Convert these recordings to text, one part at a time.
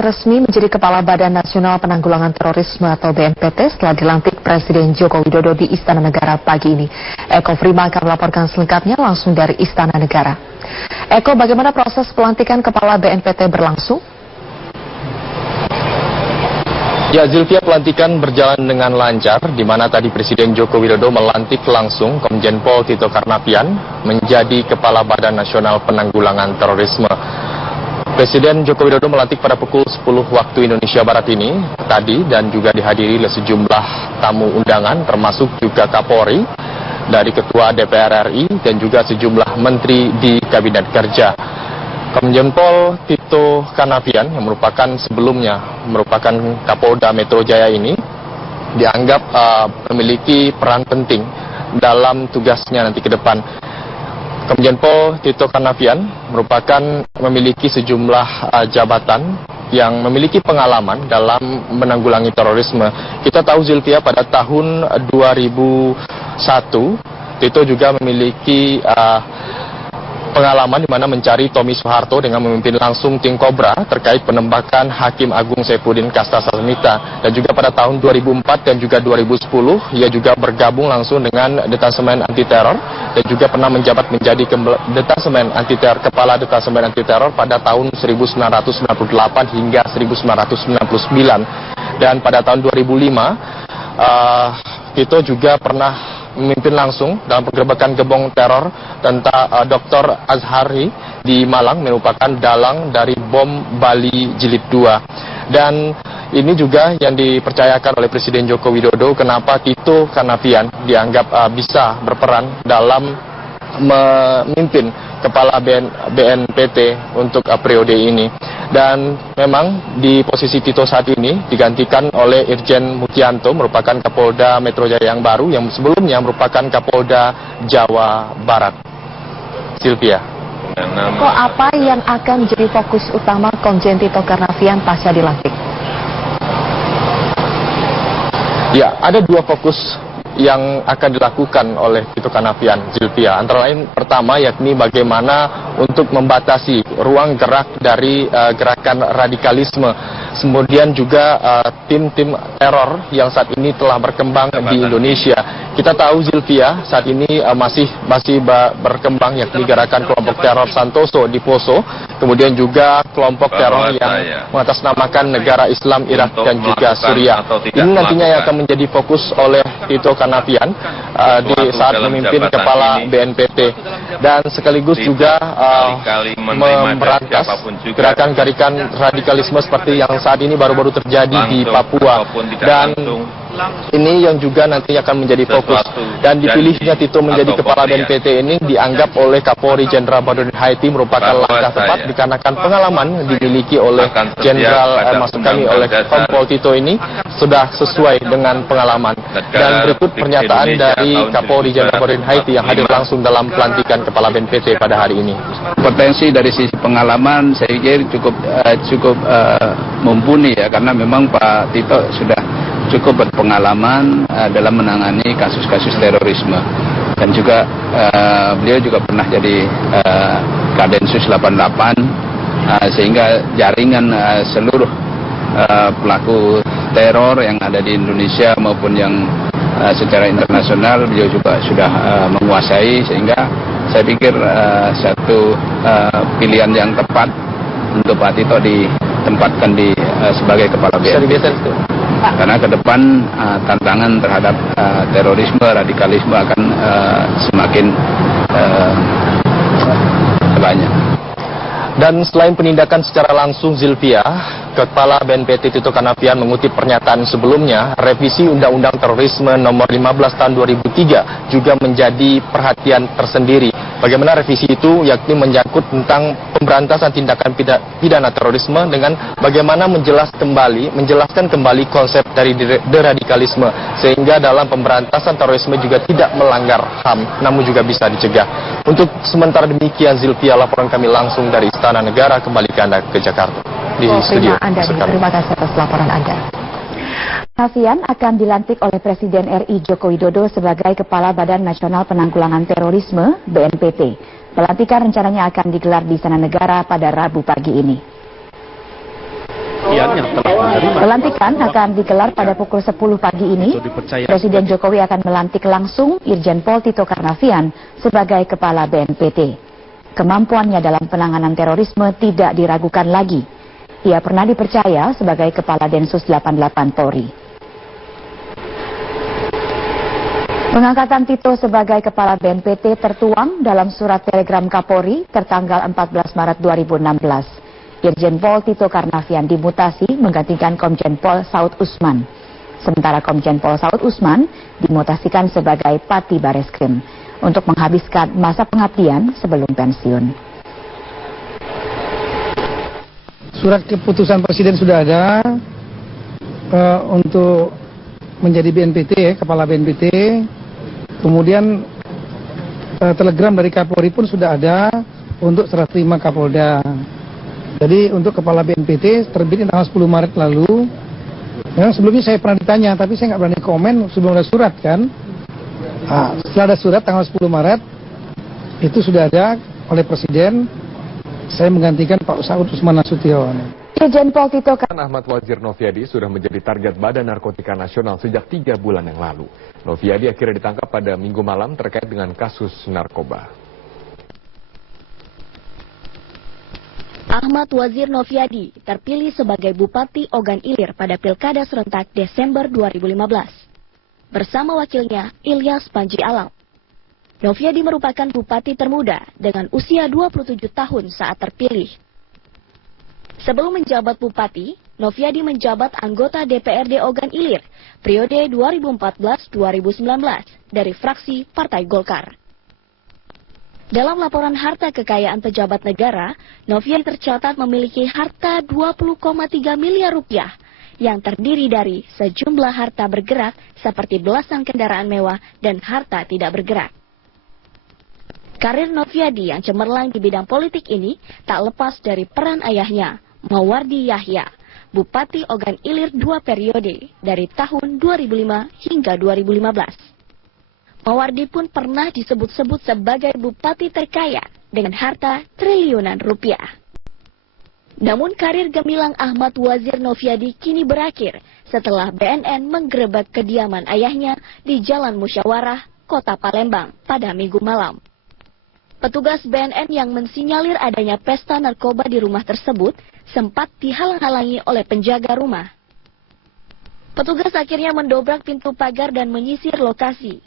resmi menjadi Kepala Badan Nasional Penanggulangan Terorisme atau BNPT setelah dilantik Presiden Joko Widodo di Istana Negara pagi ini. Eko Frima akan melaporkan selengkapnya langsung dari Istana Negara. Eko, bagaimana proses pelantikan Kepala BNPT berlangsung? Ya, Zilvia, pelantikan berjalan dengan lancar, di mana tadi Presiden Joko Widodo melantik langsung Komjen Pol Tito Karnavian menjadi Kepala Badan Nasional Penanggulangan Terorisme. Presiden Joko Widodo melantik pada pukul 10 waktu Indonesia Barat ini tadi dan juga dihadiri oleh sejumlah tamu undangan termasuk juga Kapolri, dari Ketua DPR RI dan juga sejumlah menteri di Kabinet Kerja. Komjen Pol Tito Karnavian yang sebelumnya merupakan Kapolda Metro Jaya ini dianggap memiliki peran penting dalam tugasnya nanti ke depan. Komjen Pol Tito Karnavian memiliki sejumlah jabatan yang memiliki pengalaman dalam menanggulangi terorisme. Kita tahu, Zilvia, pada tahun 2001 Tito juga memiliki pengalaman di mana mencari Tommy Soeharto dengan memimpin langsung tim Kobra terkait penembakan Hakim Agung Saifuddin Kastasmita. Dan juga pada tahun 2004 dan juga 2010 ia juga bergabung langsung dengan Detasemen Anti Teror dan juga pernah menjabat menjadi Kepala Detasemen Anti Teror pada tahun 1998 hingga 1999. Dan pada tahun 2005 Tito juga pernah memimpin langsung dalam penggerbekan gebong teror tentang Dr. Azhari di Malang, merupakan dalang dari bom Bali Jilid 2. Dan ini juga yang dipercayakan oleh Presiden Joko Widodo kenapa Tito Karnavian dianggap bisa berperan dalam memimpin Kepala BNPT untuk periode ini. Dan memang di posisi Tito saat ini digantikan oleh Irjen Mukianto, merupakan Kapolda Metro Jaya yang baru yang sebelumnya merupakan Kapolda Jawa Barat. Sylvia. Kok apa yang akan jadi fokus utama Komjen Tito Karnavian pasca dilantik? Ya, ada dua fokus yang akan dilakukan oleh Tito Karnavian, Zilvia. Antara lain pertama yakni bagaimana untuk membatasi ruang gerak dari gerakan radikalisme. Kemudian juga tim-tim teror yang saat ini telah berkembang di Indonesia. Kita tahu, Zilvia, saat ini masih berkembang yakni gerakan kelompok teror Santoso di Poso, kemudian juga kelompok teror yang mengatasnamakan negara Islam Irak dan juga Suriah. Ini nantinya yang akan menjadi fokus oleh Tito Karnavian di saat memimpin Kepala BNPT, dan sekaligus juga memberantas gerakan-gerakan radikalisme seperti yang saat ini baru-baru terjadi di Papua. Dan ini yang juga nantinya akan menjadi fokus. Dan dipilihnya Tito menjadi Kepala BNPT ini dianggap oleh Kapolri Jenderal Badrodin Haiti merupakan langkah tepat dikarenakan pengalaman dimiliki oleh oleh Kompol Tito ini sudah sesuai dengan pengalaman. Dan berikut pernyataan dari Kapolri Jenderal Badrodin Haiti yang hadir langsung dalam pelantikan Kepala BNPT pada hari ini. Potensi dari sisi pengalaman saya kira cukup mumpuni ya, karena memang Pak Tito sudah cukup berpengalaman dalam menangani kasus-kasus terorisme, dan juga beliau juga pernah jadi Kadensus 88, sehingga jaringan seluruh pelaku teror yang ada di Indonesia maupun yang secara internasional beliau juga sudah menguasai, sehingga saya pikir satu pilihan yang tepat untuk Pak Tito ditempatkan sebagai Kepala BNPT. Karena ke depan tantangan terhadap terorisme, radikalisme akan semakin banyak. Dan selain penindakan secara langsung, Zilvia, Kepala BNPT Tito Karnavian mengutip pernyataan sebelumnya, revisi Undang-Undang Terorisme Nomor 15 Tahun 2003 juga menjadi perhatian tersendiri. Bagaimana revisi itu, yakni menyangkut tentang pemberantasan tindakan pidana terorisme dengan bagaimana menjelaskan kembali konsep dari deradikalisme, sehingga dalam pemberantasan terorisme juga tidak melanggar HAM, namun juga bisa dicegah. Untuk sementara demikian, Zilvia, laporan kami langsung dari Istana Negara, kembali ke Anda ke Jakarta. Di studio. Terima kasih atas laporan Anda. Karnavian akan dilantik oleh Presiden RI Joko Widodo sebagai Kepala Badan Nasional Penanggulangan Terorisme (BNPT). Pelantikan rencananya akan digelar di Istana Negara pada Rabu pagi ini. Pelantikan akan digelar pada pukul 10 pagi ini. Presiden Jokowi akan melantik langsung Irjen Pol Tito Karnavian sebagai Kepala BNPT. Kemampuannya dalam penanganan terorisme tidak diragukan lagi. Ia pernah dipercaya sebagai Kepala Densus 88 Polri. Pengangkatan Tito sebagai Kepala BNPT tertuang dalam surat telegram Kapolri tertanggal 14 Maret 2016. Irjen Pol Tito Karnavian dimutasi menggantikan Komjen Pol Saud Usman. Sementara Komjen Pol Saud Usman dimutasikan sebagai Pati Bareskrim untuk menghabiskan masa pengabdian sebelum pensiun. Surat keputusan Presiden sudah ada untuk menjadi BNPT, Kepala BNPT. Kemudian telegram dari Kapolri pun sudah ada untuk serah terima Kapolda. Jadi untuk Kepala BNPT terbit tanggal 10 Maret lalu. Memang sebelumnya saya pernah ditanya, tapi saya nggak berani komen sebelum ada surat kan. Setelah ada surat tanggal 10 Maret, itu sudah ada oleh Presiden, saya menggantikan Pak Saud Usman Nasution. Irjen Pol Tito Ahmad Wazir Noviadi sudah menjadi target Badan Narkotika Nasional sejak 3 bulan yang lalu. Noviadi akhirnya ditangkap pada Minggu malam terkait dengan kasus narkoba. Ahmad Wazir Noviadi terpilih sebagai Bupati Ogan Ilir pada Pilkada serentak Desember 2015. Bersama wakilnya Ilyas Panji Alam. Noviadi merupakan bupati termuda dengan usia 27 tahun saat terpilih. Sebelum menjabat bupati, Noviadi menjabat anggota DPRD Ogan Ilir periode 2014-2019 dari fraksi Partai Golkar. Dalam laporan harta kekayaan pejabat negara, Noviadi tercatat memiliki harta 20,3 miliar rupiah yang terdiri dari sejumlah harta bergerak seperti belasan kendaraan mewah dan harta tidak bergerak. Karir Noviadi yang cemerlang di bidang politik ini tak lepas dari peran ayahnya, Mawardi Yahya, Bupati Ogan Ilir 2 periode dari tahun 2005 hingga 2015. Mawardi pun pernah disebut-sebut sebagai bupati terkaya dengan harta triliunan rupiah. Namun karir gemilang Ahmad Wazir Noviadi kini berakhir setelah BNN menggerebek kediaman ayahnya di Jalan Musyawarah, Kota Palembang pada Minggu malam. Petugas BNN yang mensinyalir adanya pesta narkoba di rumah tersebut sempat dihalang-halangi oleh penjaga rumah. Petugas akhirnya mendobrak pintu pagar dan menyisir lokasi.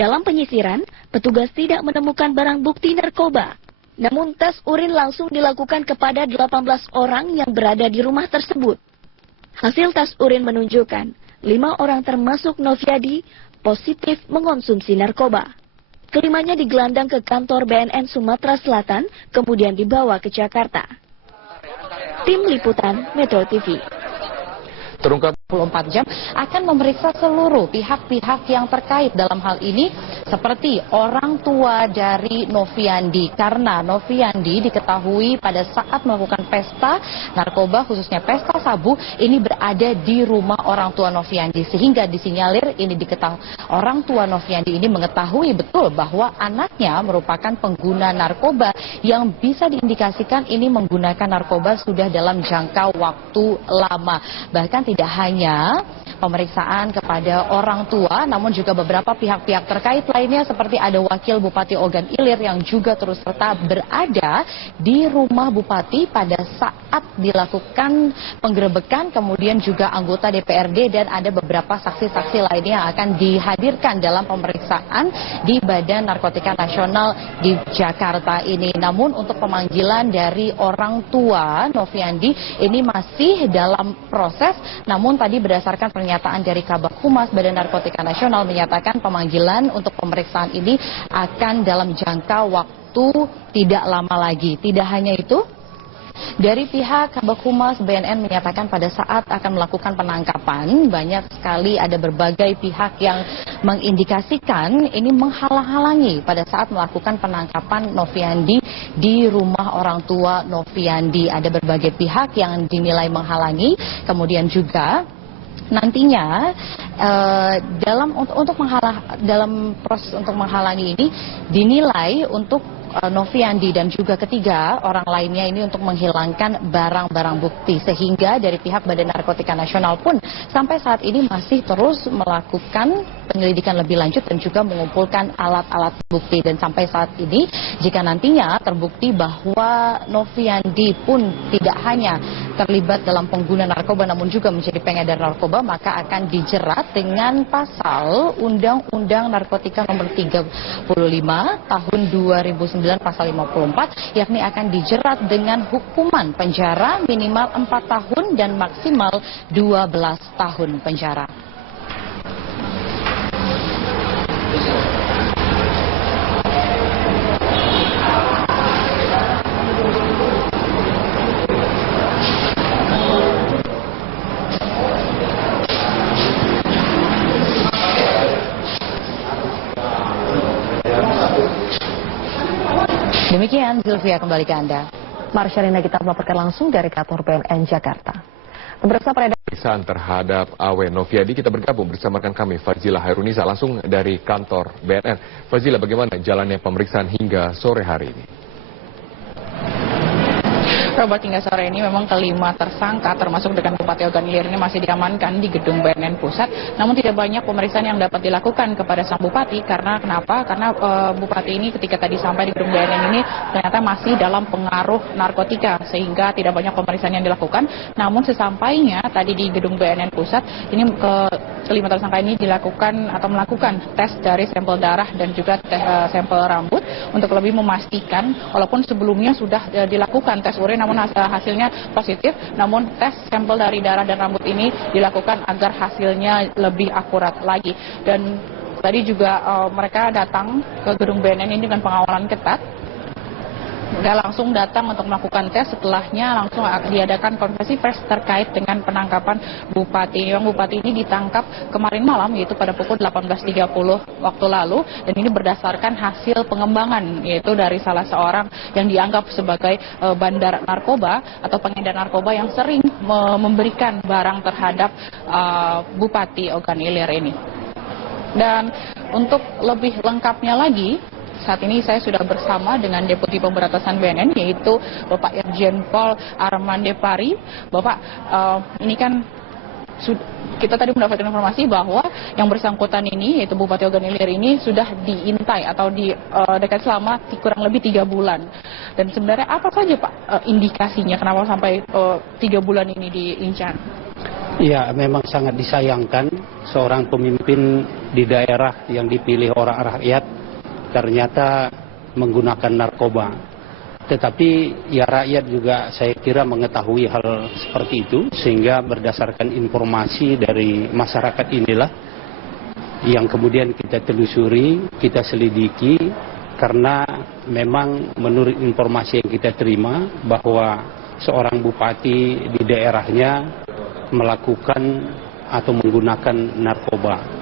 Dalam penyisiran, petugas tidak menemukan barang bukti narkoba. Namun tes urin langsung dilakukan kepada 18 orang yang berada di rumah tersebut. Hasil tes urin menunjukkan 5 orang termasuk Noviadi positif mengonsumsi narkoba. Kelimanya digelandang ke kantor BNN Sumatera Selatan, kemudian dibawa ke Jakarta. Tim Liputan Metro TV. Terungkap 24 jam akan memeriksa seluruh pihak-pihak yang terkait dalam hal ini seperti orang tua dari Noviandi, karena Noviandi diketahui pada saat melakukan pesta narkoba khususnya pesta sabu ini berada di rumah orang tua Noviandi, sehingga disinyalir ini diketahui orang tua Noviandi ini mengetahui betul bahwa anaknya merupakan pengguna narkoba yang bisa diindikasikan ini menggunakan narkoba sudah dalam jangka waktu lama. Bahkan tidak hanya pemeriksaan kepada orang tua, namun juga beberapa pihak-pihak terkait lainnya seperti ada wakil Bupati Ogan Ilir yang juga terus serta berada di rumah Bupati pada saat dilakukan penggerebekan, kemudian juga anggota DPRD dan ada beberapa saksi-saksi lainnya yang akan dihadirkan dalam pemeriksaan di Badan Narkotika Nasional di Jakarta ini. Namun untuk pemanggilan dari orang tua Noviandi ini masih dalam proses. Namun tadi berdasarkan pernyataan dari Kabag Humas Badan Narkotika Nasional menyatakan pemanggilan untuk pemeriksaan ini akan dalam jangka waktu tidak lama lagi. Tidak hanya itu, dari pihak Kabag Humas BNN menyatakan pada saat akan melakukan penangkapan banyak sekali ada berbagai pihak yang mengindikasikan ini menghalang-halangi pada saat melakukan penangkapan Noviandi di rumah orang tua Noviandi. Ada berbagai pihak yang dinilai menghalangi, kemudian juga nantinya dalam proses untuk menghalangi ini dinilai untuk Noviandi dan juga ketiga orang lainnya ini untuk menghilangkan barang-barang bukti, sehingga dari pihak Badan Narkotika Nasional pun sampai saat ini masih terus melakukan penyelidikan lebih lanjut dan juga mengumpulkan alat-alat bukti. Dan sampai saat ini jika nantinya terbukti bahwa Noviandi pun tidak hanya terlibat dalam pengguna narkoba namun juga menjadi pengedar narkoba, maka akan dijerat dengan pasal Undang-Undang Narkotika nomor 35 tahun 2009 pasal 54, yakni akan dijerat dengan hukuman penjara minimal 4 tahun dan maksimal 12 tahun penjara. Demikian, Zulfia, kembali ke Anda. Marshalina kita melaporkan langsung dari kantor BNN Jakarta. Pemirsa Pemeriksaan terhadap Awe Noviadi, kita bergabung bersama rekan kami Fazila Hairunisa langsung dari kantor BNN. Fazila, bagaimana jalannya pemeriksaan hingga sore hari ini? Robert, hingga sore ini memang kelima tersangka termasuk dengan Bupati Ogan Ilir ini masih diamankan di gedung BNN Pusat. Namun tidak banyak pemeriksaan yang dapat dilakukan kepada sang Bupati. Karena kenapa? Karena Bupati ini ketika tadi sampai di gedung BNN ini ternyata masih dalam pengaruh narkotika, sehingga tidak banyak pemeriksaan yang dilakukan. Namun sesampainya tadi di gedung BNN Pusat ini kelima tersangka ini dilakukan atau melakukan tes dari sampel darah dan juga sampel rambut untuk lebih memastikan, walaupun sebelumnya sudah dilakukan tes urin namun hasilnya positif, namun tes sampel dari darah dan rambut ini dilakukan agar hasilnya lebih akurat lagi. Dan tadi juga mereka datang ke gedung BNN ini dengan pengawalan ketat. Mereka langsung datang untuk melakukan tes, setelahnya langsung diadakan konferensi pers terkait dengan penangkapan Bupati. Yang Bupati ini ditangkap kemarin malam, yaitu pada pukul 18.30 waktu lalu, dan ini berdasarkan hasil pengembangan, yaitu dari salah seorang yang dianggap sebagai bandar narkoba atau pengedar narkoba yang sering memberikan barang terhadap Bupati Ogan Ilir ini. Dan untuk lebih lengkapnya lagi, saat ini saya sudah bersama dengan Deputi Pemberantasan BNN, yaitu Bapak Irjen Pol Arman Depari. Bapak, ini kan kita tadi mendapatkan informasi bahwa yang bersangkutan ini, yaitu Bupati Ogan Ilir ini, sudah diintai atau dekat selama kurang lebih 3 bulan. Dan sebenarnya apa saja Pak indikasinya kenapa sampai 3 bulan ini diincar? Ya, memang sangat disayangkan seorang pemimpin di daerah yang dipilih orang rakyat ternyata menggunakan narkoba. Tetapi ya rakyat juga saya kira mengetahui hal seperti itu, sehingga berdasarkan informasi dari masyarakat inilah yang kemudian kita telusuri, kita selidiki, karena memang menurut informasi yang kita terima bahwa seorang bupati di daerahnya melakukan atau menggunakan narkoba.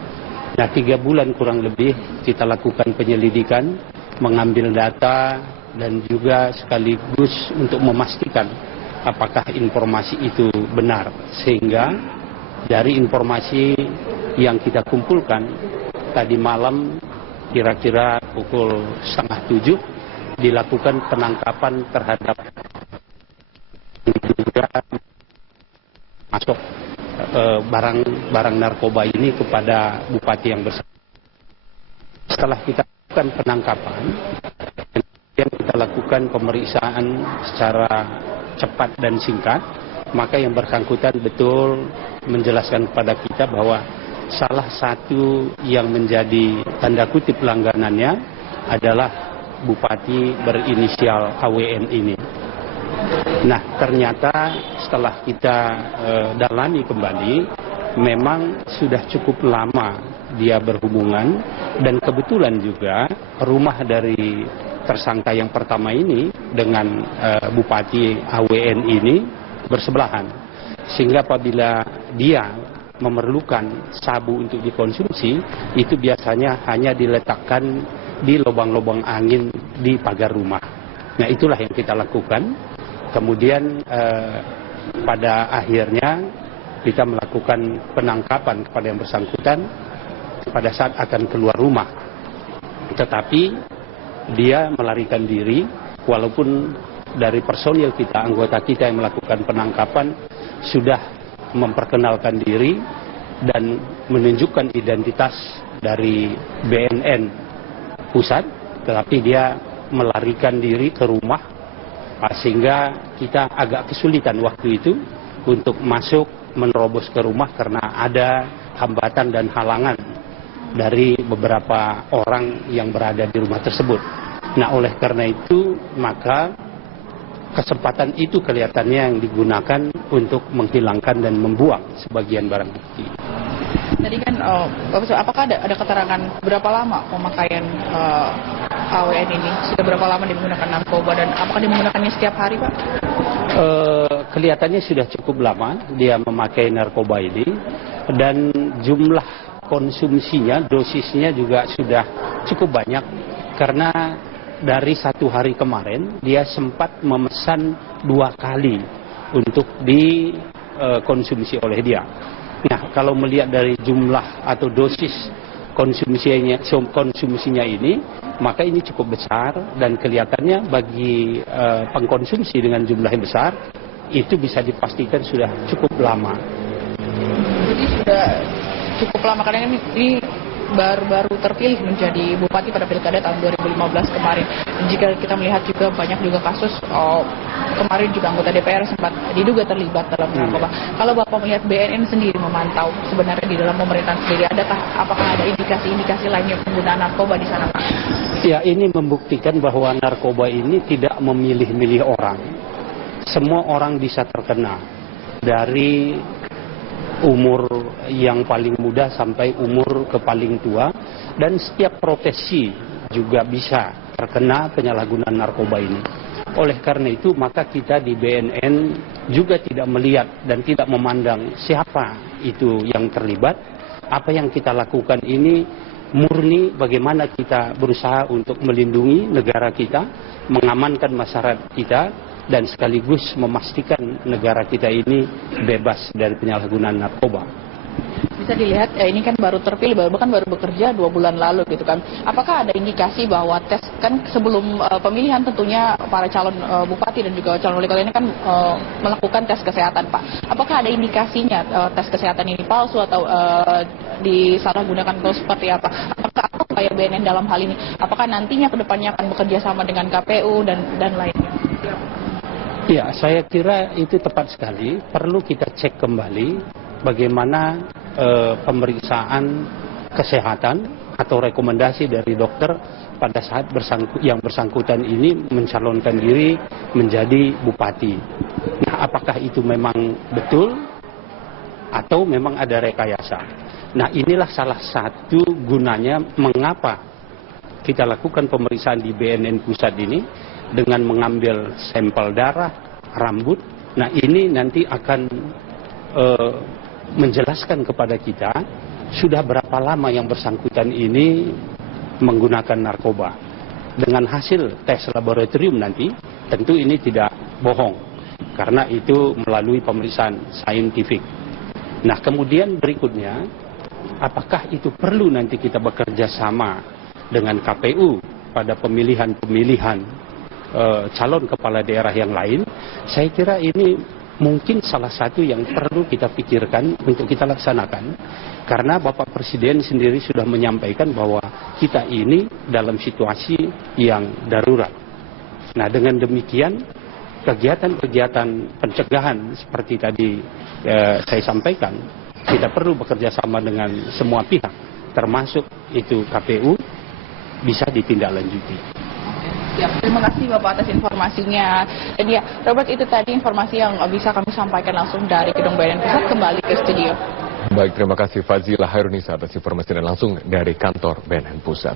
Nah, 3 bulan kurang lebih kita lakukan penyelidikan, mengambil data, dan juga sekaligus untuk memastikan apakah informasi itu benar. Sehingga dari informasi yang kita kumpulkan tadi malam kira-kira pukul 6:30 dilakukan penangkapan terhadap juga masuk barang narkoba ini kepada bupati yang bersangkutan. Setelah kita lakukan penangkapan, kemudian kita lakukan pemeriksaan secara cepat dan singkat, maka yang bersangkutan betul menjelaskan kepada kita bahwa salah satu yang menjadi tanda kutip langganannya adalah bupati berinisial AWN ini. Nah, ternyata setelah kita dalami kembali, memang sudah cukup lama dia berhubungan, dan kebetulan juga rumah dari tersangka yang pertama ini dengan Bupati AWN ini bersebelahan. Sehingga apabila dia memerlukan sabu untuk dikonsumsi, itu biasanya hanya diletakkan di lubang-lubang angin di pagar rumah. Nah, itulah yang kita lakukan. Kemudian pada akhirnya kita melakukan penangkapan kepada yang bersangkutan pada saat akan keluar rumah. Tetapi dia melarikan diri, walaupun dari personil kita, anggota kita yang melakukan penangkapan sudah memperkenalkan diri dan menunjukkan identitas dari BNN pusat, tetapi dia melarikan diri ke rumah, sehingga kita agak kesulitan waktu itu untuk masuk menerobos ke rumah karena ada hambatan dan halangan dari beberapa orang yang berada di rumah tersebut. Nah, oleh karena itu maka kesempatan itu kelihatannya yang digunakan untuk menghilangkan dan membuang sebagian barang bukti. Tadi kan, apakah ada keterangan berapa lama pemakaian AWN ini? Sudah berapa lama dia menggunakan narkoba dan apakah dia menggunakannya setiap hari, Pak? Kelihatannya sudah cukup lama dia memakai narkoba ini, dan jumlah konsumsinya, dosisnya juga sudah cukup banyak, karena dari 1 hari kemarin dia sempat memesan 2 kali untuk dikonsumsi oleh dia. Nah, kalau melihat dari jumlah atau dosis konsumsinya ini, maka ini cukup besar, dan kelihatannya bagi pengkonsumsi dengan jumlah yang besar itu bisa dipastikan sudah cukup lama. Jadi sudah cukup lama, karena ini baru terpilih menjadi bupati pada pilkada tahun 2015 kemarin. Jika kita melihat juga banyak juga kasus, kemarin juga anggota DPR sempat diduga terlibat dalam narkoba. Kalau Bapak melihat BNN sendiri memantau sebenarnya di dalam pemerintahan sendiri, apakah ada indikasi-indikasi lainnya penggunaan narkoba di sana, Pak? Ya, ini membuktikan bahwa narkoba ini tidak memilih-milih orang. Semua orang bisa terkena, dari umur yang paling muda sampai umur ke paling tua, dan setiap profesi juga bisa terkena penyalahgunaan narkoba ini. Oleh karena itu maka kita di BNN juga tidak melihat dan tidak memandang siapa itu yang terlibat. Apa yang kita lakukan ini murni bagaimana kita berusaha untuk melindungi negara kita, mengamankan masyarakat kita, dan sekaligus memastikan negara kita ini bebas dari penyalahgunaan narkoba. Bisa dilihat, ini kan baru terpilih, bahkan baru bekerja 2 bulan lalu gitu kan. Apakah ada indikasi bahwa tes, kan sebelum pemilihan tentunya para calon bupati dan juga calon wali kota ini kan melakukan tes kesehatan, Pak. Apakah ada indikasinya tes kesehatan ini palsu atau disalahgunakan atau seperti apa? Apakah apa upaya BNN dalam hal ini? Apakah nantinya kedepannya akan bekerja sama dengan KPU dan lainnya? Ya, saya kira itu tepat sekali. Perlu kita cek kembali bagaimana pemeriksaan kesehatan atau rekomendasi dari dokter pada saat yang bersangkutan ini mencalonkan diri menjadi bupati. Nah, apakah itu memang betul atau memang ada rekayasa? Nah, inilah salah satu gunanya mengapa kita lakukan pemeriksaan di BNN pusat ini, dengan mengambil sampel darah, rambut. Nah, ini nanti akan menjelaskan kepada kita sudah berapa lama yang bersangkutan ini menggunakan narkoba. Dengan hasil tes laboratorium nanti, tentu ini tidak bohong, karena itu melalui pemeriksaan saintifik. Nah, kemudian berikutnya, apakah itu perlu nanti kita bekerja sama dengan KPU pada pemilihan calon kepala daerah yang lain? Saya kira ini mungkin salah satu yang perlu kita pikirkan untuk kita laksanakan, karena Bapak Presiden sendiri sudah menyampaikan bahwa kita ini dalam situasi yang darurat. Nah, dengan demikian kegiatan-kegiatan pencegahan seperti tadi saya sampaikan, kita perlu bekerja sama dengan semua pihak, termasuk itu KPU, bisa ditindaklanjuti. Ya, terima kasih Bapak atas informasinya. Dan ya, Robert, itu tadi informasi yang bisa kami sampaikan langsung dari Gedung BNN Pusat. Kembali ke studio. Baik, terima kasih Fazila Hairunisa atas informasi dan langsung dari kantor BNN Pusat.